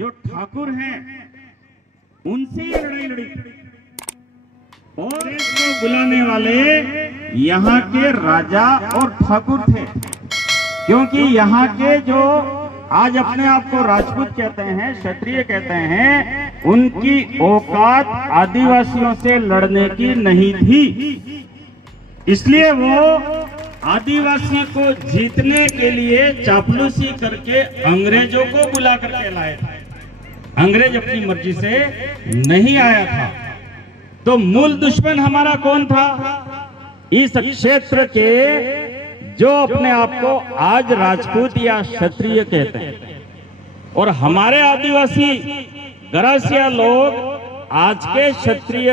जो ठाकुर हैं उनसे ये लड़ाई लड़ी और इसको बुलाने वाले यहाँ के राजा और ठाकुर थे, क्योंकि यहाँ के जो आज अपने आप को राजपूत कहते हैं, क्षत्रिय कहते हैं, उनकी औकात आदिवासियों से लड़ने की नहीं थी। इसलिए वो आदिवासी को जीतने के लिए चापलूसी करके अंग्रेजों को बुला करके लाए थे। अंग्रेज अपनी मर्जी से नहीं आया था। तो मूल दुश्मन हमारा कौन था? इस क्षेत्र के जो अपने आप को आज राजपूत या क्षत्रिय कहते हैं, और हमारे आदिवासी गरासिया लोग आज के क्षत्रिय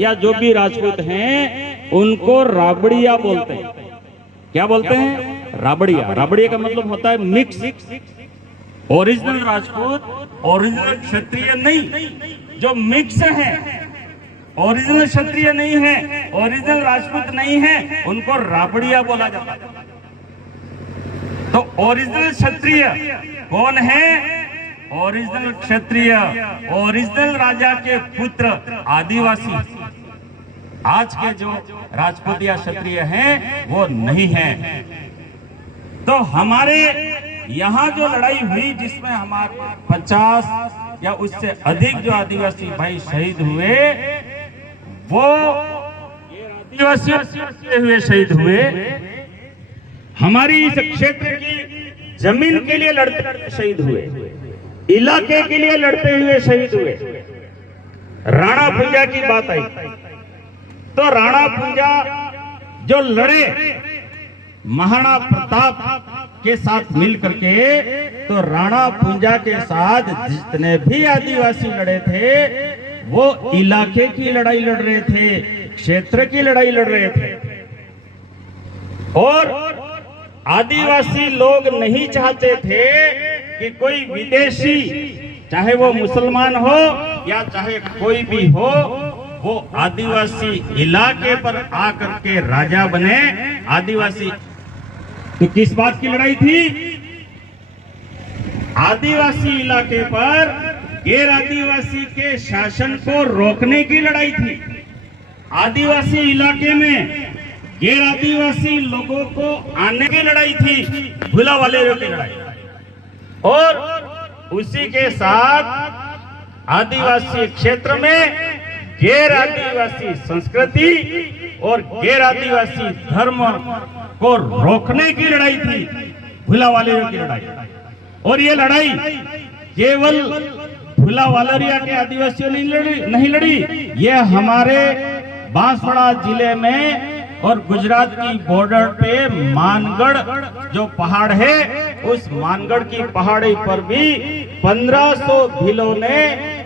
या जो भी राजपूत हैं उनको राबड़िया बोलते हैं। क्या बोलते हैं? राबड़िया। राबड़िया का मतलब होता है मिक्स। ओरिजिनल राजपूत, ओरिजिनल क्षत्रिय नहीं, जो मिक्स है, ओरिजिनल क्षत्रिय नहीं है, ओरिजिनल राजपूत नहीं है, उनको राबड़िया बोला जाता है। तो ओरिजिनल क्षत्रिय कौन है? ओरिजिनल क्षत्रिय, ओरिजिनल राजा के पुत्र आदिवासी। आज के जो राजपूत या क्षत्रिय हैं वो नहीं है। तो हमारे यहाँ जो लड़ाई हुई जिसमें हमारे 50 या उससे अधिक जो आदिवासी भाई शहीद हुए, वो आदिवासी हुए शहीद हुए, हमारी इस क्षेत्र की जमीन के लिए लड़ते शहीद हुए, इलाके के लिए लड़ते हुए शहीद हुए। राणा पुंजा की बात आई तो राणा पुंजा जो लड़े महाराणा प्रताप के साथ मिल करके, तो राणा पुंजा के साथ जितने भी आदिवासी लड़े थे वो इलाके की लड़ाई लड़ रहे थे, क्षेत्र की लड़ाई लड़ रहे थे। और आदिवासी लोग नहीं चाहते थे कि कोई विदेशी, चाहे वो मुसलमान हो या चाहे कोई भी हो, वो आदिवासी इलाके पर आकर के राजा बने। आदिवासी तो किस बात की लड़ाई थी? आदिवासी इलाके पर गैर आदिवासी के शासन को रोकने की लड़ाई थी। आदिवासी इलाके में गैर आदिवासी लोगों को आने की लड़ाई थी, भूला वाले की लड़ाई। और उसी के साथ आदिवासी क्षेत्र में गैर आदिवासी संस्कृति और गैर आदिवासी धर्म को रोकने की लड़ाई थी, भूला वाले की लड़ाई। और ये लड़ाई केवल भूला वालरिया के आदिवासियों ने नहीं लड़ी, ये हमारे बांसवाड़ा जिले में और गुजरात की बॉर्डर पे मानगढ़ जो पहाड़ है, उस मानगढ़ की पहाड़ी पर भी 1500 भीलों ने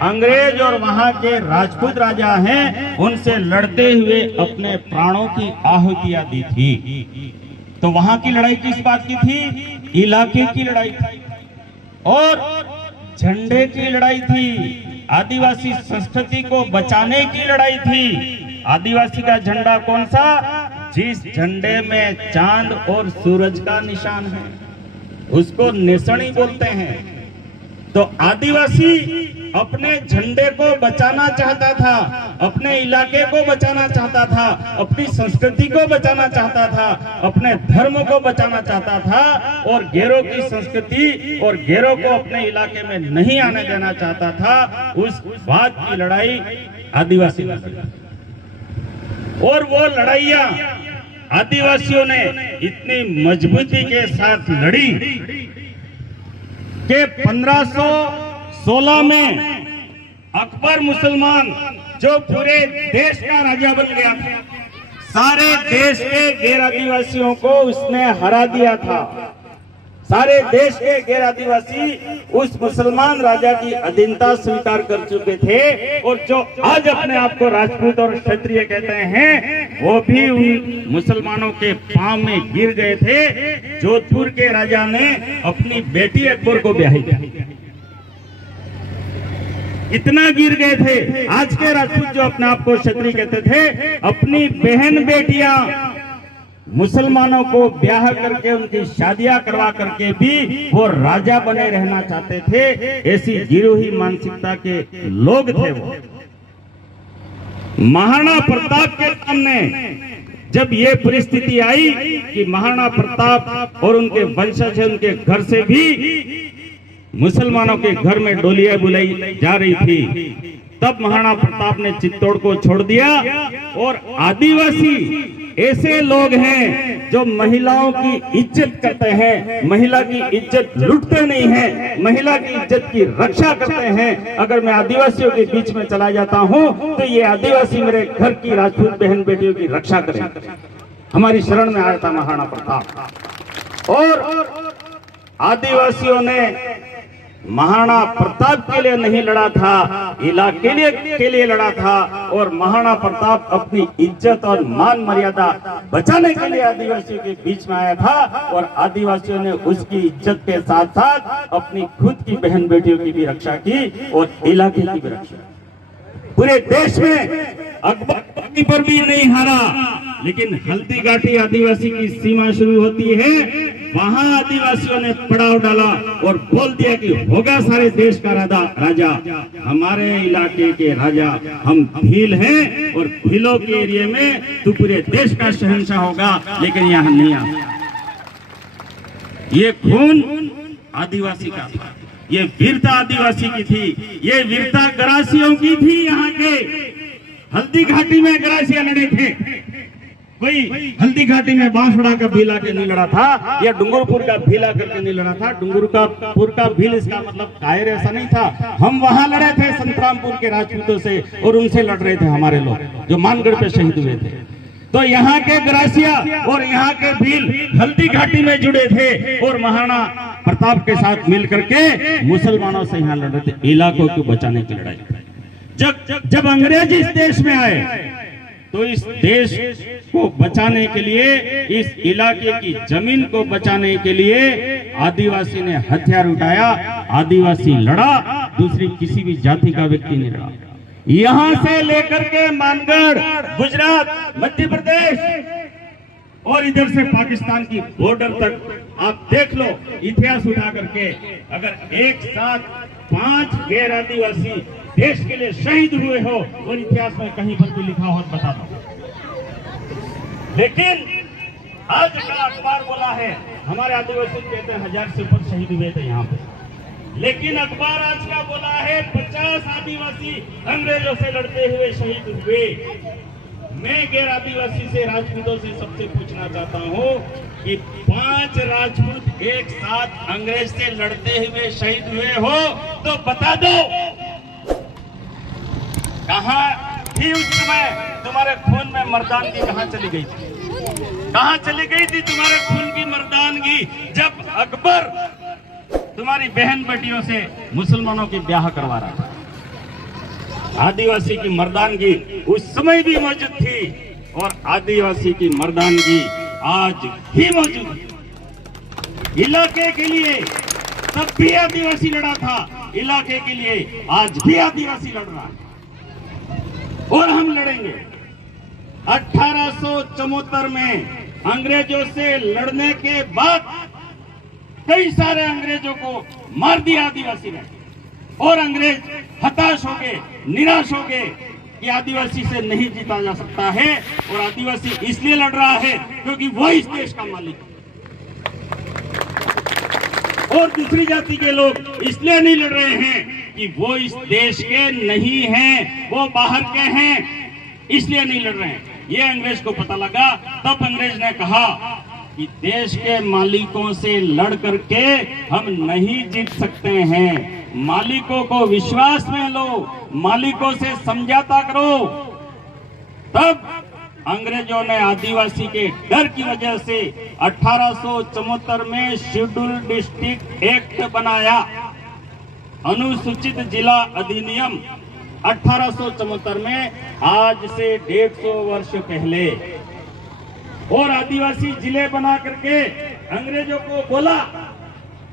अंग्रेज और वहां के राजपूत राजा हैं उनसे लड़ते हुए अपने प्राणों की आहुतियां दी थी। तो वहां की लड़ाई किस बात की थी? इलाके की लड़ाई थी और झंडे की लड़ाई थी। आदिवासी संस्कृति को बचाने की लड़ाई थी। आदिवासी का झंडा कौन सा? जिस झंडे में चांद और सूरज का निशान है उसको निशानी बोलते हैं। तो आदिवासी अपने झंडे को बचाना चाहता था, अपने इलाके को बचाना चाहता था, अपनी संस्कृति को बचाना चाहता था, अपने धर्म को बचाना चाहता था, और गैरों की संस्कृति और गैरों को अपने इलाके में नहीं आने देना चाहता था। उस बात की लड़ाई आदिवासी लड़ी। और वो लड़ाइयां आदिवासियों ने इतनी मजबूती के साथ लड़ी कि 1516 में अकबर मुसलमान जो पूरे देश का राजा बन गया था, सारे देश के गैर आदिवासियों को उसने हरा दिया था। सारे देश के गैर आदिवासी उस मुसलमान राजा की अधीनता स्वीकार कर चुके थे, और जो आज अपने आप को राजपूत और क्षत्रिय कहते हैं वो भी उन मुसलमानों के पांव में गिर गए थे। जोधपुर के राजा ने अपनी बेटी अकबर को ब्याही दिया, इतना गिर गए थे। आज के राजपूत जो अपने आप को क्षत्रिय कहते थे, अपनी बहन बेटियां मुसलमानों को ब्याह करके उनकी शादियां करवा करके भी वो राजा बने रहना चाहते थे। ऐसी गिरोही मानसिकता के लोग थे वो। महाराणा प्रताप के सामने जब ये परिस्थिति आई कि महाराणा प्रताप और उनके वंशज उनके घर से भी मुसलमानों के घर में डोलियां बुलाई जा रही थी, तब महाराणा प्रताप ने चित्तौड़ को छोड़ दिया। और आदिवासी ऐसे लोग हैं जो महिलाओं की इज्जत करते हैं, महिला की इज्जत लूटते नहीं हैं, महिला की इज्जत की रक्षा करते हैं। अगर मैं आदिवासियों के बीच में चला जाता हूं तो ये आदिवासी मेरे घर की राजपूत बहन बेटियों की रक्षा करें। हमारी शरण में आया था महाराणा प्रताप। और आदिवासियों ने महाराणा प्रताप के लिए नहीं लड़ा था, इलाके के लिए लड़ा था। और महाराणा प्रताप अपनी इज्जत और मान मर्यादा बचाने के लिए आदिवासियों के बीच में आया था। और आदिवासियों ने उसकी इज्जत के साथ साथ अपनी खुद की बहन बेटियों की भी रक्षा की और इलाके की भी रक्षा। पूरे देश में अकबर पर भी नहीं हारा, लेकिन हल्दी घाटी आदिवासी की सीमा शुरू होती है, वहां आदिवासियों ने पड़ाव डाला और बोल दिया कि होगा सारे देश का राजा, हमारे इलाके के राजा हम भील हैं और भीलों के एरिया में तू पूरे देश का शहंशाह होगा, लेकिन यहाँ नहीं आ। ये खून आदिवासी का था, ये वीरता आदिवासी की थी, ये वीरता गरासियों की थी। यहाँ के हल्दी घाटी में गरासिया लड़े थे। कोई हल्दी घाटी में बांसवाड़ा का भील आके नहीं लड़ा था, या डूंगरपुर का भील आकर के नहीं लड़ा था। डूंगरपुर का भील इसका मतलब कायर ऐसा नहीं था। हम वहां लड़े थे संतरामपुर के राजपूतों से, और उनसे लड़ रहे थे हमारे लोग जो मानगढ़ पे शहीद हुए थे। तो यहाँ के गरासिया और यहाँ के भील हल्दी घाटी में जुड़े थे और महाराणा प्रताप के साथ मिल करके मुसलमानों से यहाँ लड़ रहे थे, इलाकों को बचाने की लड़ाई। जब अंग्रेज इस देश में आए तो इस देश को बचाने के लिए, इस इलाके की जमीन को बचाने के लिए आदिवासी ने हथियार उठाया, आदिवासी लड़ा, दूसरी किसी भी जाति का व्यक्ति नहीं लड़ा। यहां से लेकर के मानगढ़, गुजरात, मध्य प्रदेश और इधर से पाकिस्तान की बॉर्डर तक आप देख लो, इतिहास उठा करके अगर एक साथ 5 गैर आदिवासी देश के लिए शहीद हुए हो और इतिहास में कहीं पर भी लिखा हो बता दो। लेकिन आज का अखबार बोला है हमारे आदिवासी कहते हैं 1000 से ऊपर शहीद हुए थे यहाँ पे, लेकिन अखबार आज का बोला है 50 आदिवासी अंग्रेजों से लड़ते हुए शहीद हुए। मैं गैर आदिवासी से, राजपूतों से सबसे पूछना चाहता हूँ कि 5 राजपूत एक साथ अंग्रेज से लड़ते हुए शहीद हुए हो तो बता दो कहाँ थी उस समय? तुम्हारे खून में मर्दानगी कहाँ चली गई थी? कहाँ चली गई थी तुम्हारे खून की मर्दानगी जब अकबर तुम्हारी बहन बेटियों से मुसलमानों की ब्याह करवा रहा था? आदिवासी की मर्दानगी उस समय भी मौजूद थी और आदिवासी की मर्दानगी आज भी मौजूद है। इलाके के लिए तब भी आदिवासी लड़ा था, इलाके के लिए आज भी आदिवासी लड़ रहा है और हम लड़ेंगे। 1874 में अंग्रेजों से लड़ने के बाद कई सारे अंग्रेजों को मार दिया आदिवासी ने, और अंग्रेज हताश हो गए, निराश हो गए कि आदिवासी से नहीं जीता जा सकता है। और आदिवासी इसलिए लड़ रहा है क्योंकि वो इस देश का मालिक है, और दूसरी जाति के लोग इसलिए नहीं लड़ रहे हैं कि वो इस देश के नहीं हैं, वो बाहर के हैं, इसलिए नहीं लड़ रहे हैं। ये अंग्रेज को पता लगा, तब अंग्रेज ने कहा कि देश के मालिकों से लड़ करके हम नहीं जीत सकते हैं, मालिकों को विश्वास में लो, मालिकों से समझौता करो। तब अंग्रेजों ने आदिवासी के डर की वजह से 1874 में शेड्यूल डिस्ट्रिक्ट एक्ट बनाया, अनुसूचित जिला अधिनियम 1874 में, आज से 150 वर्ष पहले। और आदिवासी जिले बना करके अंग्रेजों को बोला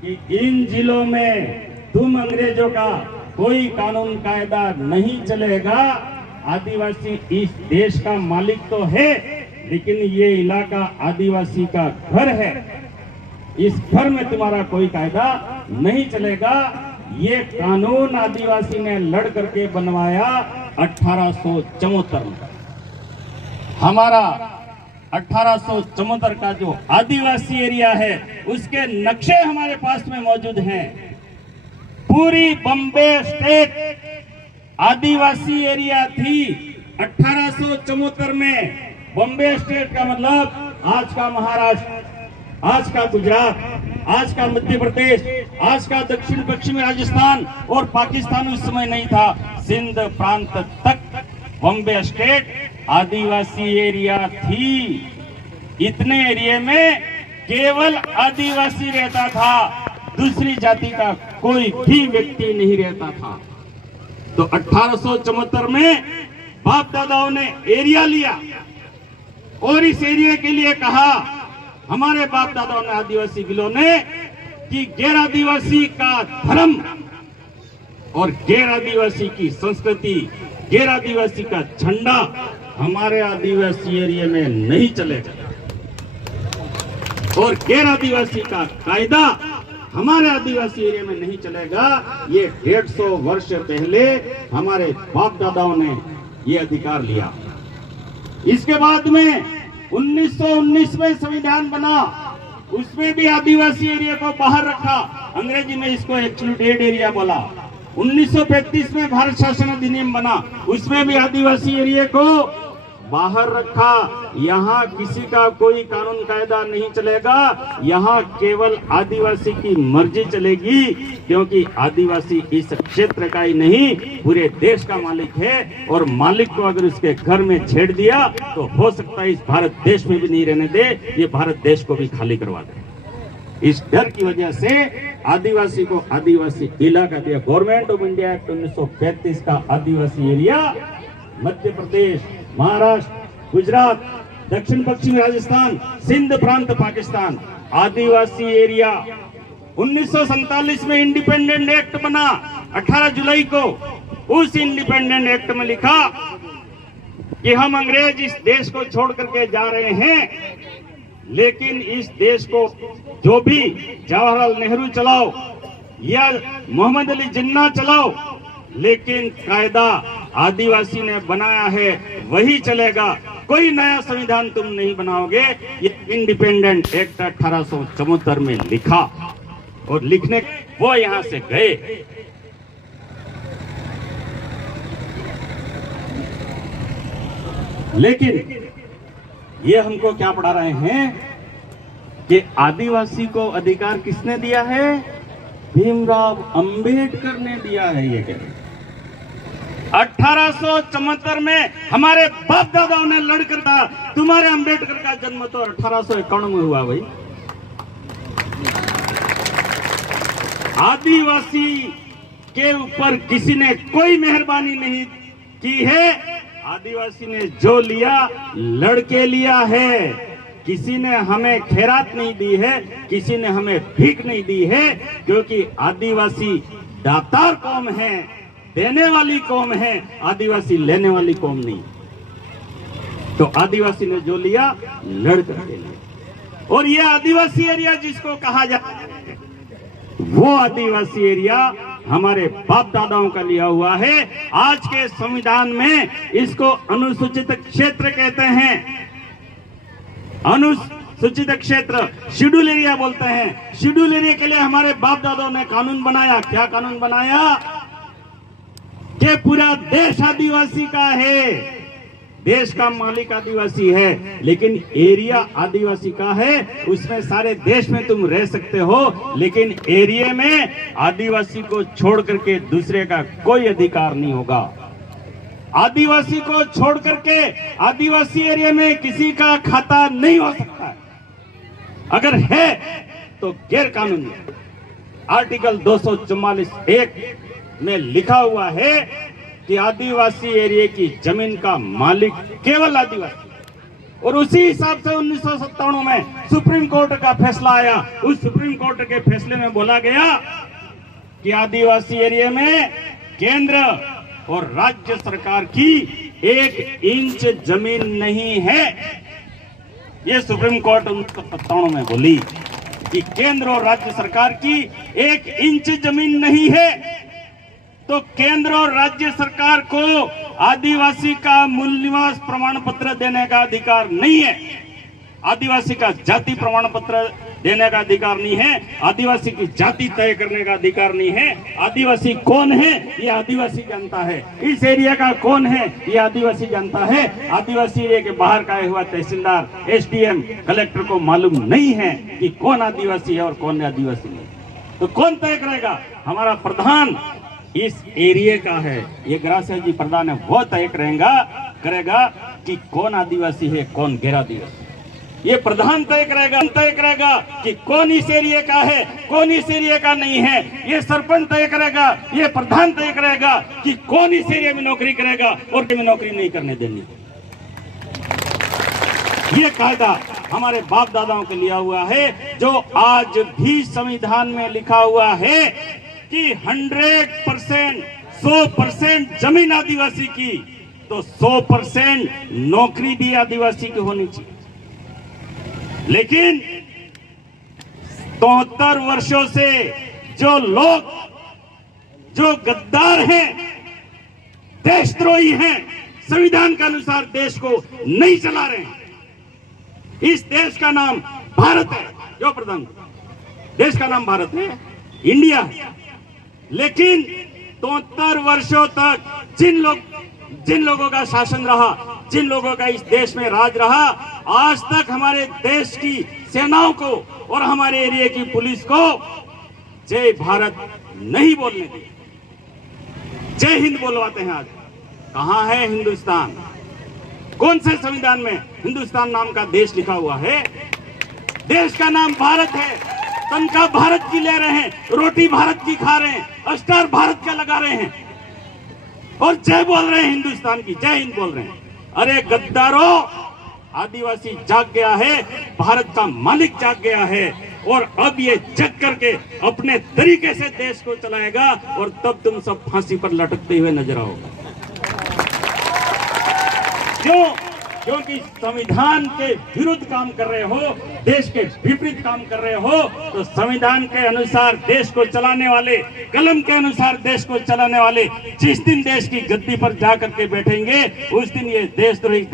कि इन जिलों में तुम अंग्रेजों का कोई कानून कायदा नहीं चलेगा, आदिवासी इस देश का मालिक तो है लेकिन ये इलाका आदिवासी का घर है, इस घर में तुम्हारा कोई कायदा नहीं चलेगा। ये कानून आदिवासी ने लड़ करके बनवाया 1874 में। हमारा 1874 का जो आदिवासी एरिया है उसके नक्शे हमारे पास में मौजूद हैं। पूरी बॉम्बे स्टेट आदिवासी एरिया थी 1874 में। बॉम्बे स्टेट का मतलब आज का महाराष्ट्र, आज का गुजरात, आज का मध्य प्रदेश, आज का दक्षिण पश्चिमी राजस्थान और पाकिस्तान उस समय नहीं था, सिंध प्रांत तक बॉम्बे स्टेट आदिवासी एरिया थी। इतने एरिया में केवल आदिवासी रहता था, दूसरी जाति का कोई भी व्यक्ति नहीं रहता था। तो 1874 में बाप दादाओं ने एरिया लिया और इस एरिया के लिए कहा, हमारे बाप दादाओं ने, आदिवासी बिलों ने, कि गैर आदिवासी का धर्म और गैर आदिवासी की संस्कृति, गैर आदिवासी का झंडा हमारे आदिवासी एरिया में नहीं चलेगा और गैर आदिवासी का कायदा हमारे आदिवासी एरिया में नहीं चलेगा। ये 150 वर्ष पहले हमारे बाप दादाओं ने ये अधिकार लिया। इसके बाद में 1919 में संविधान बना, उसमें भी आदिवासी एरिया को बाहर रखा। अंग्रेजी में इसको एक्सक्लूडेड एरिया बोला। 1935 में भारत शासन अधिनियम बना, उसमें भी आदिवासी एरिया को बाहर रखा। यहाँ किसी का कोई कानून कायदा नहीं चलेगा, यहाँ केवल आदिवासी की मर्जी चलेगी, क्योंकि आदिवासी इस क्षेत्र का ही नहीं पूरे देश का मालिक है। और मालिक को अगर उसके घर में छेड़ दिया तो हो सकता है इस भारत देश में भी नहीं रहने दे, ये भारत देश को भी खाली करवा दे। इस डर की वजह से आदिवासी को आदिवासी इलाका दिया। गवर्नमेंट ऑफ इंडिया एक्ट 1935 का आदिवासी एरिया मध्य प्रदेश, महाराष्ट्र, गुजरात, दक्षिण पश्चिमी राजस्थान, सिंध प्रांत पाकिस्तान, आदिवासी एरिया। 1947 में इंडिपेंडेंट एक्ट बना 18 जुलाई को। उस इंडिपेंडेंट एक्ट में लिखा कि हम अंग्रेज इस देश को छोड़ करके जा रहे हैं, लेकिन इस देश को जो भी जवाहरलाल नेहरू चलाओ या मोहम्मद अली जिन्ना चलाओ, लेकिन कायदा आदिवासी ने बनाया है वही चलेगा, कोई नया संविधान तुम नहीं बनाओगे। ये इंडिपेंडेंट एक्ट 1874 में लिखा और लिखने वो यहां से गए। लेकिन ये हमको क्या पढ़ा रहे हैं कि आदिवासी को अधिकार किसने दिया है? भीमराव अंबेडकर ने दिया है। ये कह रहे 1874 में हमारे बाप दादाओं ने लड़कर था। तुम्हारे अंबेडकर का जन्म तो 1851 में हुआ भाई। आदिवासी के ऊपर किसी ने कोई मेहरबानी नहीं की है। आदिवासी ने जो लिया लड़के लिया है। किसी ने हमें खैरात नहीं दी है, किसी ने हमें भीख नहीं दी है, क्योंकि आदिवासी दातार कौम है, देने वाली कौम है, आदिवासी लेने वाली कौम नहीं। तो आदिवासी ने जो लिया लड़ करके लिया। और ये आदिवासी एरिया जिसको कहा जाता है वो आदिवासी एरिया हमारे बाप दादाओं का लिया हुआ है। आज के संविधान में इसको अनुसूचित क्षेत्र कहते हैं। अनुसूचित क्षेत्र शेड्यूल एरिया बोलते हैं। शेड्यूल एरिया के लिए हमारे बाप दादाओं ने कानून बनाया। क्या कानून बनाया? कि पूरा देश आदिवासी का है, देश का मालिक आदिवासी है, लेकिन एरिया आदिवासी का है। उसमें सारे देश में तुम रह सकते हो, लेकिन एरिया में आदिवासी को छोड़ करके दूसरे का कोई अधिकार नहीं होगा। आदिवासी को छोड़ करके आदिवासी एरिया में किसी का खाता नहीं हो सकता है। अगर है तो गैर कानूनी। आर्टिकल 244(1) में लिखा हुआ है कि आदिवासी एरिया की जमीन का मालिक केवल आदिवासी। और उसी हिसाब से 1957 में सुप्रीम कोर्ट का फैसला आया। उस सुप्रीम कोर्ट के फैसले में बोला गया कि आदिवासी एरिया में केंद्र और राज्य सरकार की 1 इंच जमीन नहीं है। ये सुप्रीम कोर्ट 1997 में बोली कि केंद्र और राज्य सरकार की 1 इंच जमीन नहीं है, तो केंद्र और राज्य सरकार को आदिवासी का मूल निवास प्रमाण पत्र देने का अधिकार नहीं है, आदिवासी का जाति प्रमाण पत्र देने का अधिकार नहीं है, आदिवासी की जाति तय करने का अधिकार नहीं है। आदिवासी कौन है ये आदिवासी जानता है, इस एरिया का कौन है ये आदिवासी जानता है। आदिवासी एरिया के बाहर का हुआ तहसीलदार, एसडीएम, कलेक्टर को मालूम नहीं है कि कौन आदिवासी है और कौन आदिवासी नहीं। तो कौन तय करेगा? हमारा प्रधान इस एरिया का है, ये ग्रासिया जी प्रधान है, वो तय करेगा कि कौन आदिवासी है कौन गैर आदिवासी। ये प्रधान तय करेगा कि कौन इस एरिया का है कौन इस एरिया का नहीं है। ये सरपंच तय करेगा, ये प्रधान तय करेगा कि कौन इस एरिया में नौकरी करेगा और में नौकरी नहीं करने देनी। ये कायदा हमारे बाप दादाओं के लिया हुआ है, जो आज भी संविधान में लिखा हुआ है कि 100% 100% जमीन आदिवासी की, तो 100% नौकरी भी आदिवासी की होनी चाहिए। लेकिन 73 वर्षों से जो लोग, जो गद्दार हैं, देशद्रोही हैं, संविधान के अनुसार देश को नहीं चला रहे हैं। इस देश का नाम भारत है, जो प्रधान देश का नाम भारत है, इंडिया है। लेकिन 73 वर्षों तक जिन लोगों का शासन रहा, जिन लोगों का इस देश में राज रहा, आज तक हमारे देश की सेनाओं को और हमारे एरिया की पुलिस को जय भारत नहीं बोलने दी, जय हिंद बोलवाते हैं। आज कहां है हिंदुस्तान? कौन से संविधान में हिंदुस्तान नाम का देश लिखा हुआ है? देश का नाम भारत है, तनख्वाह भारत की ले रहे हैं, रोटी भारत की खा रहे हैं, स्टार भारत का लगा रहे हैं और जय बोल रहे हैं हिंदुस्तान की, जय हिंद बोल रहे हैं। अरे गद्दारों, आदिवासी जाग गया है, भारत का मालिक जाग गया है और अब ये जग करके अपने तरीके से देश को चलाएगा और तब तुम सब फांसी पर लटकते हुए नजर आओगे। क्यों? क्योंकि संविधान के विरुद्ध काम कर रहे हो, देश के विपरीत काम कर रहे हो। तो संविधान के अनुसार देश को चलाने वाले, कलम के अनुसार देश को चलाने वाले जिस दिन देश की गद्दी पर जाकर के बैठेंगे, उस दिन ये देशद्रोही